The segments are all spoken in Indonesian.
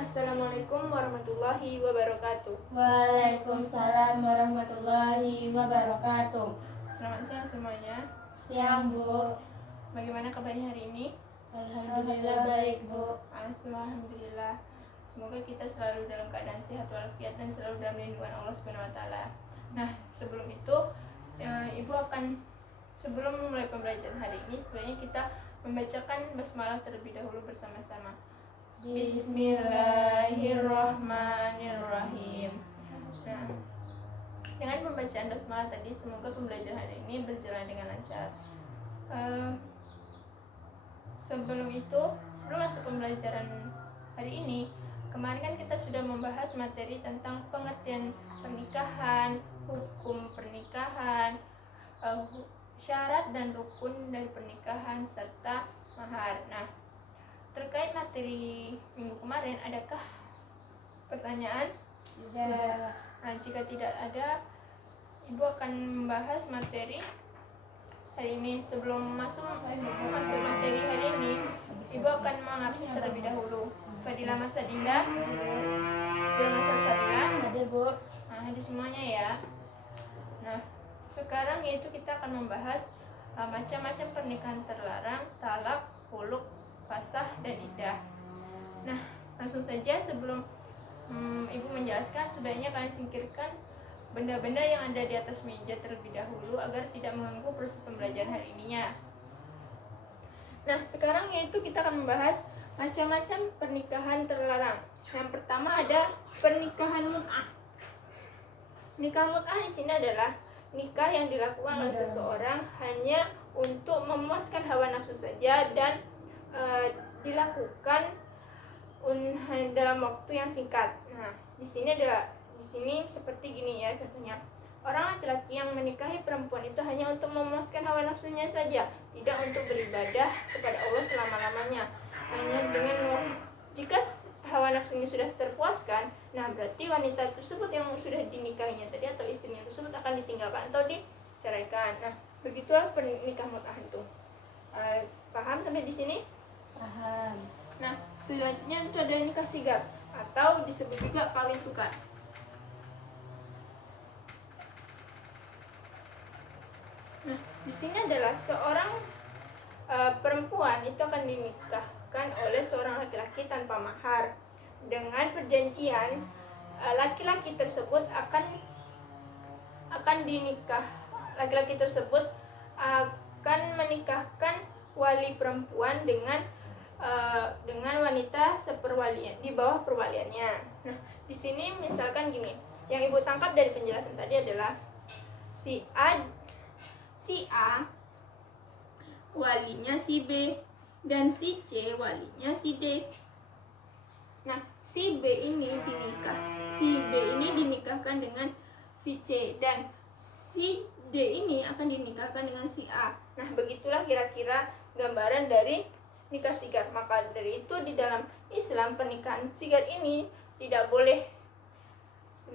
Assalamualaikum warahmatullahi wabarakatuh. Waalaikumsalam warahmatullahi wabarakatuh. Selamat siang semuanya. Siang, Bu. Bagaimana kabarnya hari ini? Alhamdulillah baik, Bu. Alhamdulillah. Semoga kita selalu dalam keadaan sehat walafiat dan selalu dalam lindungan Allah Subhanahu wa taala. Nah, sebelum itu Ibu akan sebelum memulai pembelajaran hari ini sebenarnya kita membacakan basmalah terlebih dahulu bersama-sama. Bismillahirrahmanirrahim. Nah, dengan pembacaan basmalah tadi, semoga pembelajaran hari ini berjalan dengan lancar. Sebelum masuk pembelajaran hari ini, kemarin kan kita sudah membahas materi tentang pengertian pernikahan, hukum pernikahan, syarat dan rukun dari pernikahan serta mahar. Nah, terkait materi minggu kemarin, adakah pertanyaan? Tidak. Nah, jika tidak ada, Ibu akan membahas materi hari ini. Sebelum masuk materi hari ini, Ibu akan mengabsen terlebih dahulu. Fadilah Masadinda, Fadilah Masadinda, Hadir, Bu. nah hadir semuanya ya. Nah, sekarang yaitu kita akan membahas macam-macam pernikahan terlarang, talak, khuluk, fasah, dan iddah. Nah, langsung saja sebelum Ibu menjelaskan, sebaiknya kalian singkirkan benda-benda yang ada di atas meja terlebih dahulu agar tidak mengganggu proses pembelajaran hari ininya. Nah, sekarang yaitu kita akan membahas macam-macam pernikahan terlarang. Yang pertama ada pernikahan mut'ah. Nikah mut'ah di sini adalah nikah yang dilakukan oleh seseorang hanya untuk memuaskan hawa nafsu saja dan dilakukan dalam waktu yang singkat. Nah, di sini seperti gini ya contohnya. Orang laki-laki yang menikahi perempuan itu hanya untuk memuaskan hawa nafsunya saja, tidak untuk beribadah kepada Allah selama-lamanya. Hanya jika hawa nafsunya sudah terpuaskan, nah berarti wanita tersebut yang sudah dinikahinya tadi atau istrinya tersebut akan ditinggalkan atau diceraikan. Nah, begitulah pernikahan mut'ah itu. Paham sampai di sini? Paham. Nah, selanjutnya itu ada nikah sigar atau disebut juga kawin tukar. Nah, di sini adalah seorang perempuan itu akan dinikahkan oleh seorang laki-laki tanpa mahar dengan perjanjian laki-laki tersebut akan menikahkan wali perempuan dengan wanita seperwalian di bawah perwaliannya. Nah, di sini misalkan gini, yang Ibu tangkap dari penjelasan tadi adalah si A walinya si B dan si C walinya si D. Nah, si B ini dinikahkan dengan si C dan si D ini akan dinikahkan dengan si A. Nah, begitulah kira-kira gambaran dari nikah sigar. Maka dari itu di dalam Islam pernikahan sigar ini tidak boleh,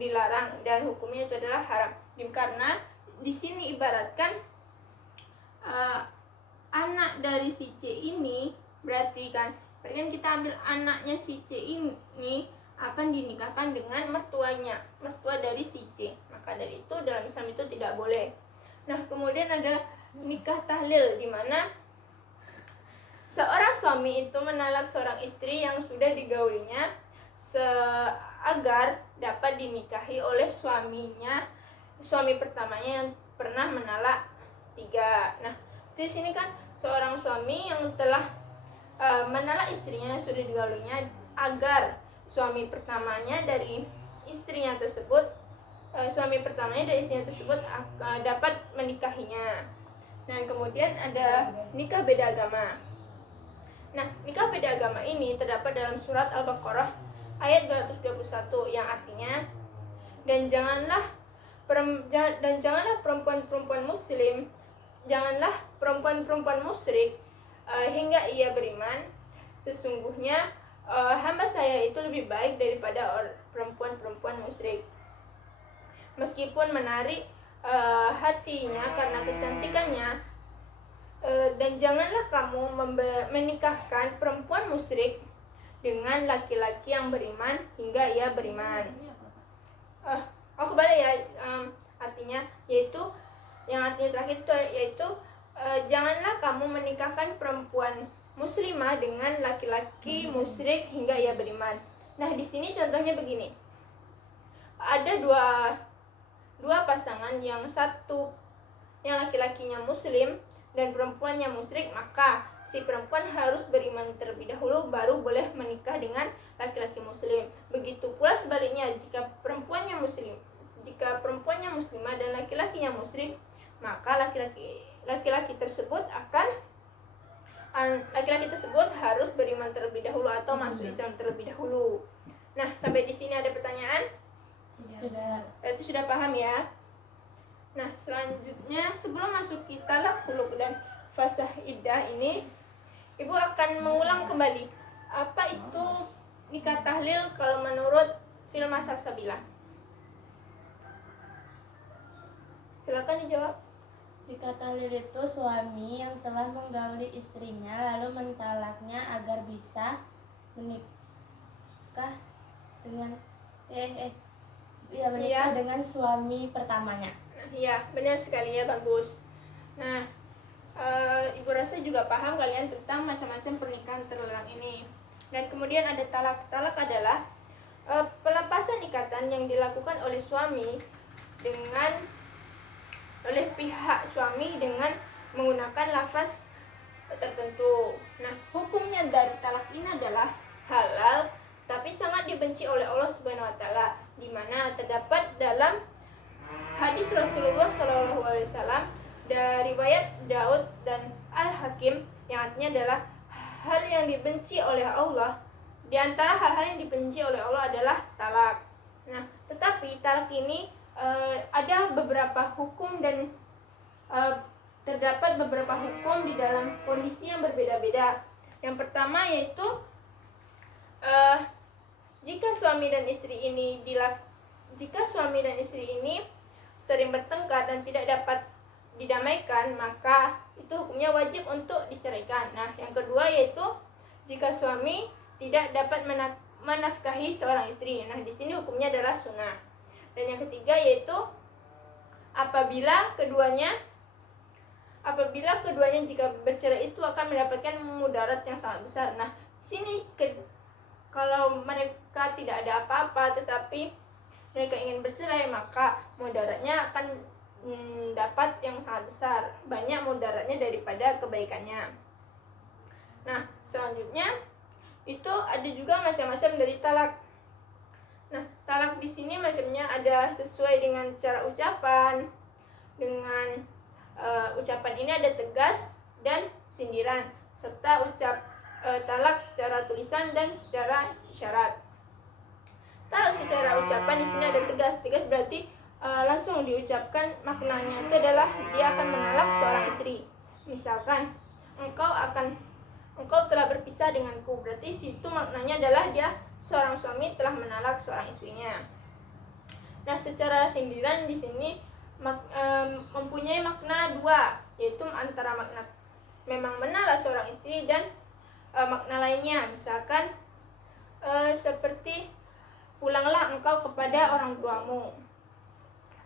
dilarang dan hukumnya itu adalah haram. Karena di sini ibaratkan anak dari si C ini berarti kan kita ambil anaknya si C ini akan dinikahkan dengan mertua dari si C. Maka dari itu dalam Islam itu tidak boleh. Nah, kemudian ada nikah tahlil, di mana seorang suami itu menalak seorang istri yang sudah digaulinya agar dapat dinikahi oleh suami pertamanya yang pernah menalak 3. Nah, di sini kan seorang suami yang telah menalak istrinya yang sudah digaulinya agar suami pertamanya dari istrinya tersebut dapat menikahinya. Dan kemudian ada nikah beda agama. Nah, nikah beda agama ini terdapat dalam surat Al-Baqarah ayat 221 yang artinya dan janganlah perempuan musyrik hingga ia beriman. Sesungguhnya hamba saya itu lebih baik daripada perempuan musyrik, meskipun menarik hatinya karena kecantikannya. Dan janganlah kamu menikahkan perempuan musyrik dengan laki-laki yang beriman hingga ia beriman. Kembali ya, artinya yaitu yang artinya terakhir itu yaitu janganlah kamu menikahkan perempuan muslimah dengan laki-laki musyrik hingga ia beriman. Nah, di sini contohnya begini. Ada dua pasangan, yang satu yang laki-lakinya muslim dan perempuannya musyrik, maka si perempuan harus beriman terlebih dahulu baru boleh menikah dengan laki-laki muslim. Begitu pula sebaliknya, jika perempuannya muslimah dan laki-lakinya musyrik, maka laki-laki tersebut harus beriman terlebih dahulu atau masuk Islam terlebih dahulu. Nah, sampai di sini ada pertanyaan? Tidak. Itu sudah paham ya? Nah, selanjutnya sebelum masuk ke talak, khuluk dan fasah iddah ini, Ibu akan mengulang kembali apa itu nikah tahlil kalau menurut Filma Salsabila. Silakan dijawab. Nikah tahlil itu suami yang telah menggauli istrinya lalu mentalaknya agar bisa menikah dengan menikah dengan suami pertamanya. Iya, benar sekali ya, bagus. Nah, Ibu rasa juga paham kalian tentang macam-macam pernikahan terlarang ini. Dan kemudian ada talak. Talak adalah pelepasan ikatan yang dilakukan oleh pihak suami dengan menggunakan lafaz tertentu. Nah, hukumnya dari talak ini adalah halal tapi sangat dibenci oleh Allah Subhanahu wa taala, di mana terdapat dalam hadis Rasulullah SAW dari riwayat Daud dan Al-Hakim, yang artinya adalah hal yang dibenci oleh Allah. Di antara hal-hal yang dibenci oleh Allah adalah talak. Nah, tetapi talak ini ada beberapa hukum dan terdapat beberapa hukum di dalam kondisi yang berbeda-beda. Yang pertama yaitu jika suami dan istri ini sering bertengkar dan tidak dapat didamaikan, maka itu hukumnya wajib untuk diceraikan. Nah, yang kedua yaitu jika suami tidak dapat menafkahi seorang istri. Nah, di sini hukumnya adalah sunnah. Dan yang ketiga yaitu apabila keduanya jika bercerai itu akan mendapatkan mudarat yang sangat besar. Nah, di sini kalau mereka tidak ada apa-apa tetapi mereka ingin bercerai, maka mudaratnya akan dapat yang sangat besar, banyak mudaratnya daripada kebaikannya. Nah, selanjutnya itu ada juga macam-macam dari talak. Nah, talak di sini macamnya ada sesuai dengan cara ucapan. Dengan ucapan ini ada tegas dan sindiran, serta talak secara tulisan dan secara isyarat. Talak secara ucapan di sini ada tegas. Tegas berarti langsung diucapkan, maknanya itu adalah dia akan menalak seorang istri. Misalkan engkau telah berpisah denganku, berarti situ maknanya adalah dia seorang suami telah menalak seorang istrinya. Nah, secara sindiran di sini mempunyai makna dua, yaitu antara makna memang menalak seorang istri dan makna lainnya. Misalkan seperti pulanglah engkau kepada orang tuamu.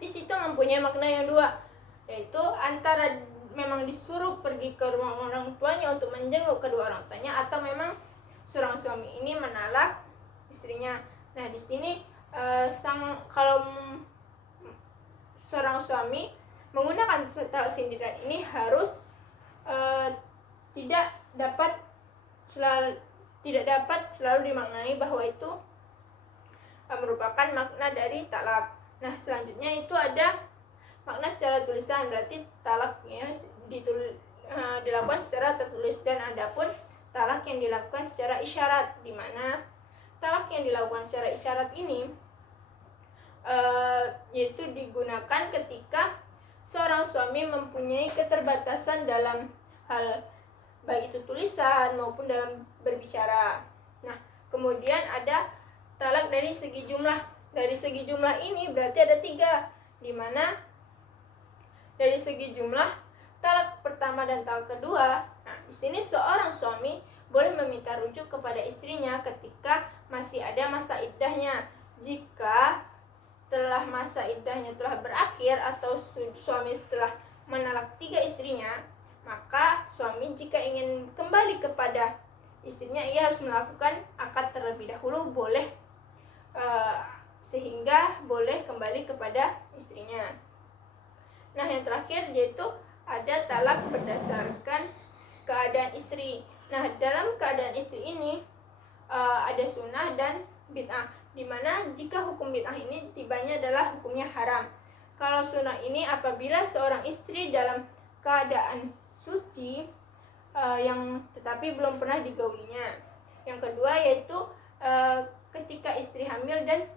Di situ mempunyai makna yang dua, yaitu antara memang disuruh pergi ke rumah orang tuanya untuk menjenguk kedua orang tuanya, atau memang seorang suami ini menalak istrinya. Nah, di sini kalau seorang suami menggunakan talak sindiran ini harus tidak dapat selalu dimaknai bahwa itu merupakan makna dari talak. Nah, selanjutnya itu ada makna secara tulisan, berarti talaknya dilakukan secara tertulis, dan adapun talak yang dilakukan secara isyarat, di mana talak yang dilakukan secara isyarat ini yaitu digunakan ketika seorang suami mempunyai keterbatasan dalam hal baik itu tulisan maupun dalam berbicara. Nah, kemudian ada talak dari segi jumlah. Dari segi jumlah ini berarti ada 3, di mana dari segi jumlah talak pertama dan talak kedua. Nah, di sini seorang suami boleh meminta rujuk kepada istrinya ketika masih ada masa iddahnya. Jika setelah masa iddahnya telah berakhir atau suami setelah menalak 3 istrinya, maka suami jika ingin kembali kepada istrinya, ia harus melakukan akad terlebih dahulu, boleh sehingga boleh kembali kepada istrinya. Nah, yang terakhir yaitu ada talak berdasarkan keadaan istri. Nah, dalam keadaan istri ini ada sunnah dan bid'ah, dimana jika hukum bid'ah ini tibanya adalah hukumnya haram. Kalau sunnah ini apabila seorang istri dalam keadaan suci yang tetapi belum pernah digaulinya. Yang kedua yaitu ketika istri hamil dan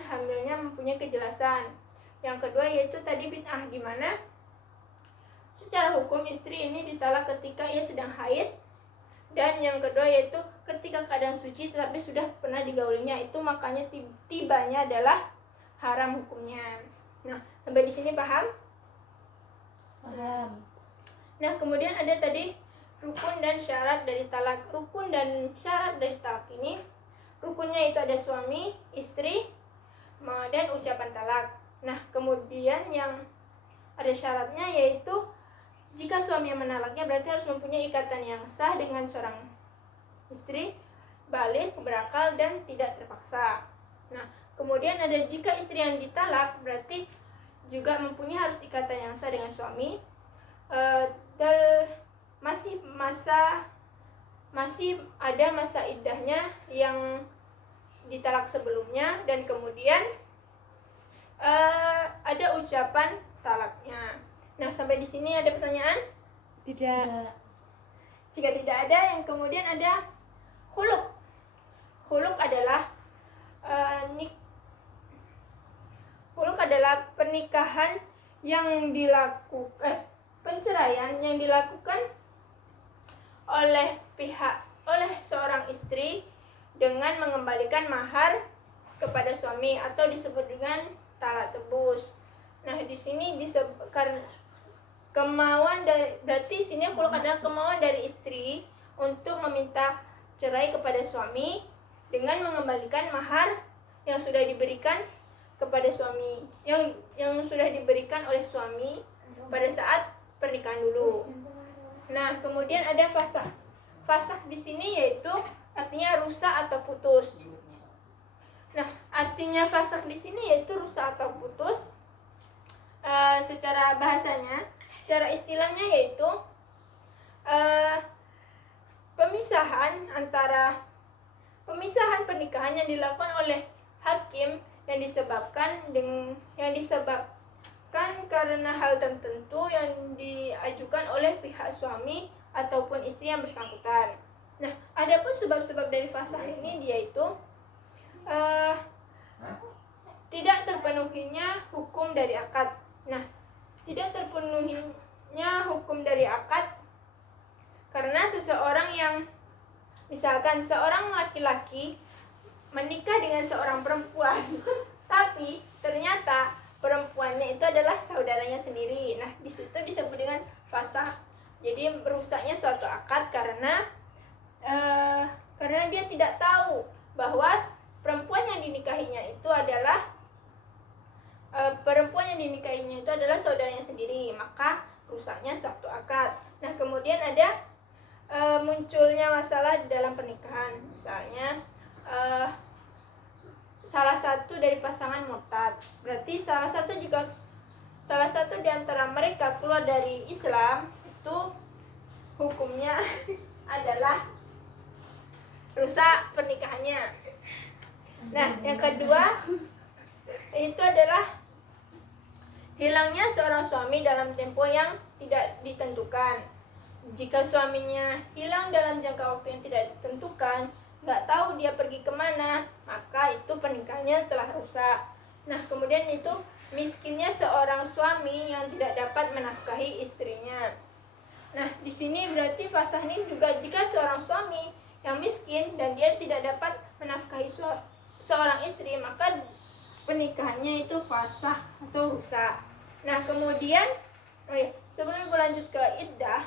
hamilnya mempunyai kejelasan. Yang kedua yaitu tadi bid'ah, di mana secara hukum istri ini ditalak ketika ia sedang haid. Dan yang kedua yaitu ketika keadaan suci tetapi sudah pernah digaulinya, itu makanya tibanya adalah haram hukumnya. Nah, sampai di sini paham? Paham. Nah, kemudian ada tadi rukun dan syarat dari talak. Rukun dan syarat dari talak ini, rukunnya itu ada suami, istri, dan ucapan talak. Nah, kemudian yang ada syaratnya yaitu jika suami yang menalaknya berarti harus mempunyai ikatan yang sah dengan seorang istri, balik, berakal, dan tidak terpaksa. Nah, kemudian ada jika istri yang ditalak berarti juga mempunyai harus ikatan yang sah dengan suami, masih ada masa iddahnya yang ditalak sebelumnya, dan kemudian ada ucapan talaknya. Nah, sampai di sini ada pertanyaan? Tidak. Jika tidak ada, yang kemudian ada khuluk. Khuluk adalah pernikahan yang penceraian yang dilakukan oleh seorang istri dengan mengembalikan mahar kepada suami atau disebut dengan talak tebus. Nah, di sini disebutkan berarti sini khuluk adalah kemauan dari istri untuk meminta cerai kepada suami dengan mengembalikan mahar yang sudah diberikan kepada suami, yang sudah diberikan oleh suami pada saat pernikahan dulu. Nah, kemudian ada fasakh. Fasakh di sini yaitu artinya rusak atau putus. Nah, artinya fasakh di sini yaitu rusak atau putus. Secara bahasanya, secara istilahnya yaitu pemisahan pernikahan yang dilakukan oleh hakim yang disebabkan karena hal tertentu yang diajukan oleh pihak suami ataupun istri yang bersangkutan. Nah, adapun sebab-sebab dari fasakh ini yaitu tidak terpenuhinya hukum dari akad. Nah, tidak terpenuhinya hukum dari akad karena seseorang yang misalkan seorang laki-laki menikah dengan seorang perempuan tapi ternyata perempuannya itu adalah saudaranya sendiri. Nah, di situ disebut dengan fasakh. Jadi merusaknya suatu akad karena dia tidak tahu bahwa perempuan yang dinikahinya itu adalah saudaranya sendiri, maka rusaknya suatu akad. Nah, kemudian ada munculnya masalah di dalam pernikahan, misalnya salah satu dari pasangan murtad. Berarti salah satu di antara mereka keluar dari Islam, itu hukumnya adalah rusak pernikahannya. Nah, yang kedua itu adalah hilangnya seorang suami dalam tempo yang tidak ditentukan. Jika suaminya hilang dalam jangka waktu yang tidak ditentukan, nggak tahu dia pergi kemana, maka itu pernikahannya telah rusak. Nah, kemudian itu miskinnya seorang suami yang tidak dapat menafkahi istrinya. Nah, di sini berarti fasakh ini juga jika seorang suami yang miskin dan dia tidak dapat menafkahi seorang istri, maka pernikahannya itu fasakh atau rusak. Nah, kemudian sebelum berlanjut ke iddah,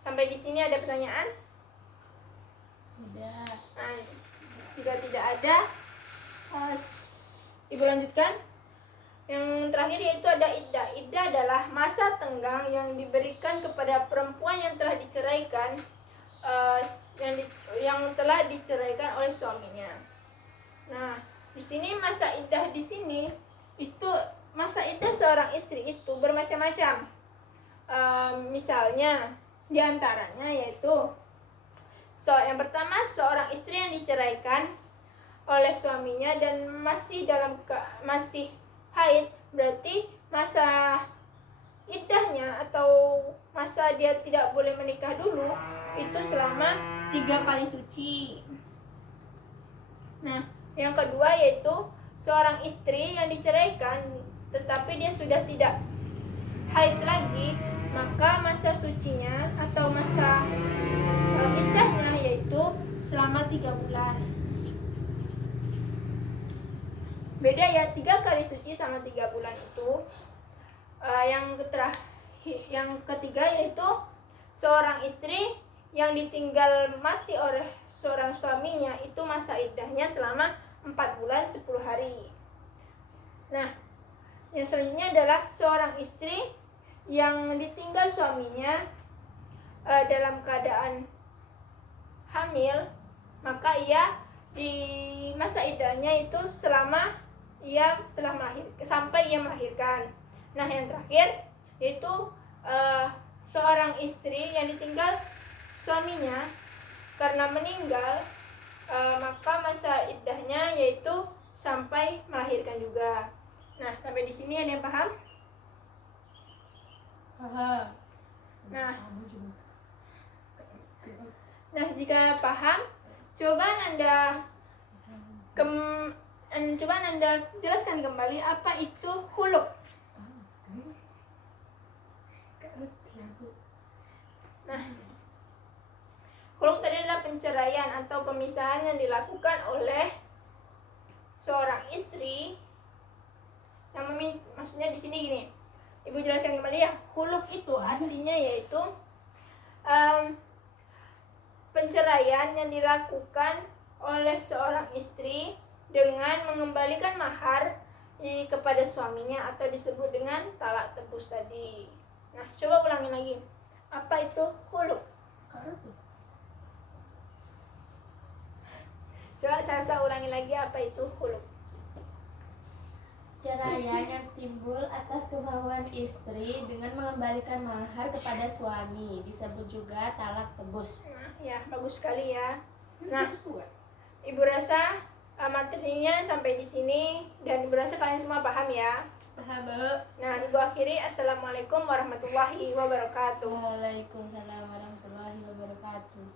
Sampai di sini ada pertanyaan? Tidak. Nah, jika tidak ada, Ibu lanjutkan. Yang terakhir yaitu ada iddah. Iddah adalah masa tenggang yang diberikan kepada perempuan yang telah diceraikan, yang telah diceraikan oleh suaminya. Nah, di sini masa iddah di sini itu masa iddah seorang istri itu bermacam-macam. Misalnya diantaranya yaitu yang pertama, seorang istri yang diceraikan oleh suaminya dan masih haid, berarti masa iddahnya atau masa dia tidak boleh menikah dulu itu selama 3 kali suci. Nah, yang kedua yaitu seorang istri yang diceraikan tetapi dia sudah tidak haid lagi, maka masa sucinya atau masa iddahnya yaitu selama 3 bulan. Beda ya, 3 kali suci sama 3 bulan itu. Yang ketiga yaitu seorang istri yang ditinggal mati oleh seorang suaminya, itu masa iddahnya selama 4 bulan 10 hari. Nah, yang selanjutnya adalah seorang istri yang ditinggal suaminya dalam keadaan hamil, maka ia di masa iddahnya itu selama ia telah sampai ia melahirkan. Nah, yang terakhir yaitu seorang istri yang ditinggal suaminya karena meninggal, maka masa iddahnya yaitu sampai melahirkan juga. Nah, sampai di sini ada yang paham? Paham. Nah, jika paham, coba Anda jelaskan kembali apa itu khuluk. Nah, khuluk tadi adalah penceraian atau pemisahan yang dilakukan oleh seorang istri yang maksudnya di sini gini. Ibu jelaskan kembali ya. Khuluk itu artinya yaitu penceraian yang dilakukan oleh seorang istri dengan mengembalikan mahar kepada suaminya atau disebut dengan talak tebus tadi. Nah, coba ulangi lagi. Apa itu khuluk? Coba saya ulangi lagi, apa itu khuluk? Ceraian yang timbul atas kemauan istri dengan mengembalikan mahar kepada suami, disebut juga talak tebus. Nah, ya, bagus sekali ya. Nah, Ibu rasa materinya sampai di sini dan Ibu rasa kalian semua paham ya? Paham, Bu. Nah, Ibu akhiri. Assalamualaikum warahmatullahi wabarakatuh. Waalaikumsalam warahmatullahi wabarakatuh.